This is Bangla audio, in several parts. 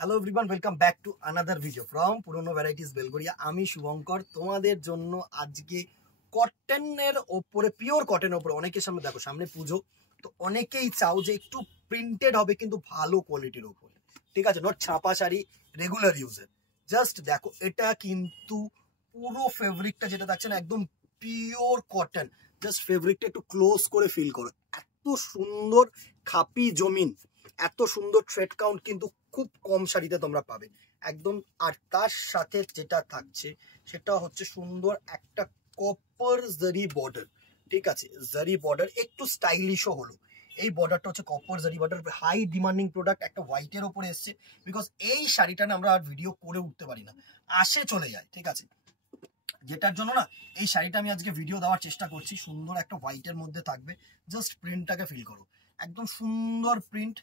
Hello everyone, welcome back to another video from পুরনো ভ্যারাইটিস বেলগড়িয়া। আমি শুভঙ্কর তোমাদের জন্য আজকে কটনের ওপরে, পিওর কটনের ওপরে, অনেকের সামনে দেখো সামনে পুজো, তো অনেকেই চাও যে একটু প্রিন্টেড হবে কিন্তু ভালো কোয়ালিটির ওপরে, ঠিক আছে, নট ছাপা শাড়ি, রেগুলার ইউজের। জাস্ট দেখো এটা কিন্তু পুরো ফেব্রিকটা যেটা দেখছে না, একদম পিওর কটন। জাস্ট ফেব্রিকটা একটু ক্লোজ করে ফিল করো, এত সুন্দর খাপি জমিন, এত সুন্দর থ্রেড কাউন্ট কিন্তু খুব কম শাড়িতে তোমরা পাবে একদম। আর তার সাথে যেটা থাকছে সেটা হচ্ছে সুন্দর একটা কপার জারি বর্ডার, ঠিক আছে, জারি বর্ডার একটু স্টাইলিশও হলো। এই বর্ডারটা হচ্ছে কপার জারি বর্ডার, হাই ডিমান্ডিং প্রোডাক্ট, একটা হোয়াইটের ওপরে এসছে। বিকজ এই শাড়িটা না আমরা আর ভিডিও করে উঠতে পারি না, আসে চলে যায়, ঠিক আছে, যেটার জন্য না এই শাড়িটা আমি আজকে ভিডিও দেওয়ার চেষ্টা করছি। সুন্দর একটা হোয়াইটের মধ্যে থাকবে, জাস্ট প্রিন্টটাকে ফিল করো, একদম সুন্দর প্রিন্ট।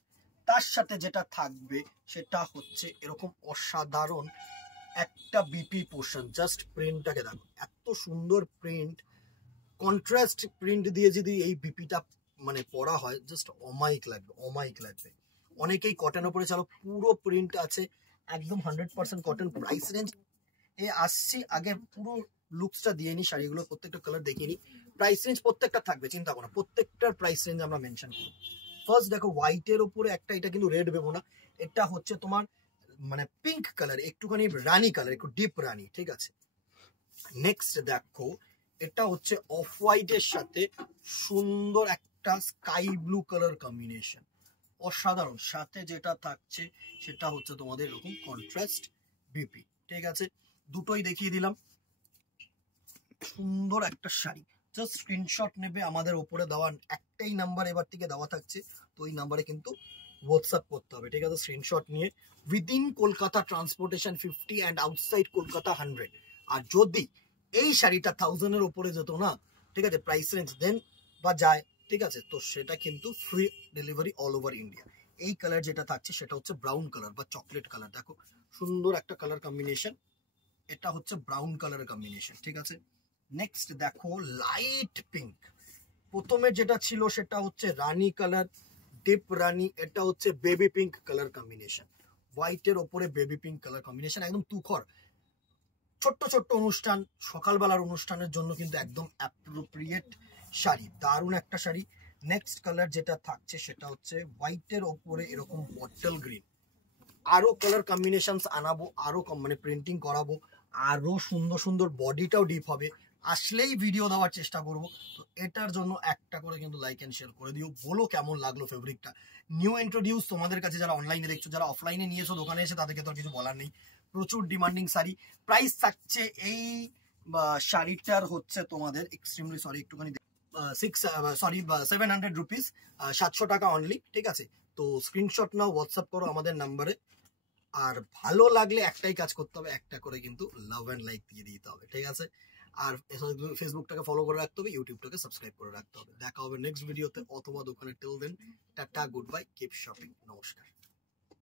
তার সাথে যেটা থাকবে সেটা হচ্ছে এরকম অসাধারণ একটা বিপি পোর্শন। জাস্ট প্রিন্টটাকে দেখো, এত সুন্দর প্রিন্ট, কন্ট্রাস্ট প্রিন্ট দিয়ে যদি এই বিপিটা মানে পরা হয়, জাস্ট অমাইক লাগবে, অমাইক লাগবে। অনেকেই কটন উপরে চালো, পুরো প্রিন্ট আছে একদম 100% কটন। প্রাইস রেঞ্জ এ আসছি, আগে পুরো লুকসটা দিয়ে নি, শাড়িগুলো প্রত্যেকটা কালার দেখিয়ে নি। প্রাইস রেঞ্জ প্রত্যেকটা থাকবে, চিন্তা করো, প্রত্যেকটার প্রাইস রেঞ্জ আমরা মেনশন করব। ফার্স্ট দেখো হোয়াইটের উপরে একটা, এটা কিন্তু রেড ভেবো না, এটা হচ্ছে তোমার মানে পিঙ্ক কালার, একটুখানি রানি কালার, একটু ডিপ রানি, ঠিক আছে। নেক্সট দেখো এটা হচ্ছে অফ হোয়াইটের সাথে সুন্দর একটা স্কাই ব্লু কালার কম্বিনেশন, অসাধারণ। সাথে যেটা থাকছে সেটা হচ্ছে তোমাদের এরকম কন্ট্রাস্ট বিপি, ঠিক আছে, দুটোই দেখিয়ে দিলাম। সুন্দর একটা শাড়ি, জাস্ট স্ক্রিনশট নেবে, আমাদের ওপরে দেওয়া একটাই নাম্বার এবার থেকে দেওয়া থাকছে, তো ওই নাম্বারে কিন্তু হোয়াটসঅ্যাপ করতে হবে, ঠিক আছে। স্ক্রিনশট নিয়ে within Kolkata transportation 50 and outside Kolkata 100। আর যদি এই শাড়িটা 1000-এর উপরে যেত না, ঠিক আছে, প্রাইস রেঞ্জ দেন বা যায়, ঠিক আছে, তো সেটা কিন্তু free delivery all over India. এই কালার যেটা থাকছে সেটা হচ্ছে ব্রাউন কালার বা চকলেট কালার, দেখো সুন্দর একটা কালার কম্বিনেশন, এটা হচ্ছে ব্রাউন কালারের কম্বিনেশন, ঠিক আছে। নেক্সট দেখো লাইট পিঙ্ক, প্রথমে যেটা ছিল সেটা হচ্ছে রানী কালার, ডিপ রানী, এটা হচ্ছে বেবি পিঙ্ক কালার কম্বিনেশন, হোয়াইটের ওপরে বেবি পিঙ্ক কালার কম্বিনেশন, একদম তুখর ছোট্ট ছোট্ট অনুষ্ঠান, সকালবেলার অনুষ্ঠানের জন্য কিন্তু একদম অ্যাপ্রোপ্রিয়েট শাড়ি, দারুণ একটা শাড়ি। নেক্সট কালার যেটা থাকছে সেটা হচ্ছে হোয়াইটের ওপরে এরকম বটল গ্রিন, আরো কালার কম্বিনেশন আনাবো, আরো মানে প্রিন্টিং করাবো, আরো সুন্দর সুন্দর, বডিটাও ডিপ হবে, আসলেই ভিডিও দেওয়ার চেষ্টা করব। তো এটার জন্য একটা করে কিন্তু লাইক এন্ড শেয়ার করে দিও, বলো কেমন লাগলো ফেব্রিকটা। নিউ ইন্ট্রোডিউস তোমাদের কাছে, যারা অনলাইনে দেখছো, যারা অফলাইনে নিয়েছো দোকানে এসে, তাদেরকে তো কিছু বলার নেই, প্রচুর ডিমান্ডিং শাড়ি। প্রাইস থাকছে এই শাড়িটার হচ্ছে তোমাদের এক্সট্রিমলি সরি একটুখানি 700 রুপিস, 700 টাকা অনলি, ঠিক আছে। তো স্ক্রিনশট নাও, হোয়াটসঅ্যাপ করো আমাদের নাম্বারে। আর ভালো লাগলে একটাই কাজ করতে হবে, একটা করে কিন্তু লাভ অ্যান্ড লাইক দিয়ে দিতে হবে, ঠিক আছে। আর ফেসবুকটাকে ফলো করে রাখতে হবে, ইউটিউবটাকে সাবস্ক্রাইব করে রাখতে হবে। দেখা হবে নেক্সট ভিডিওতে অথবা দোকানে। Till then ta-ta, good bye, keep shopping, নমস্কার।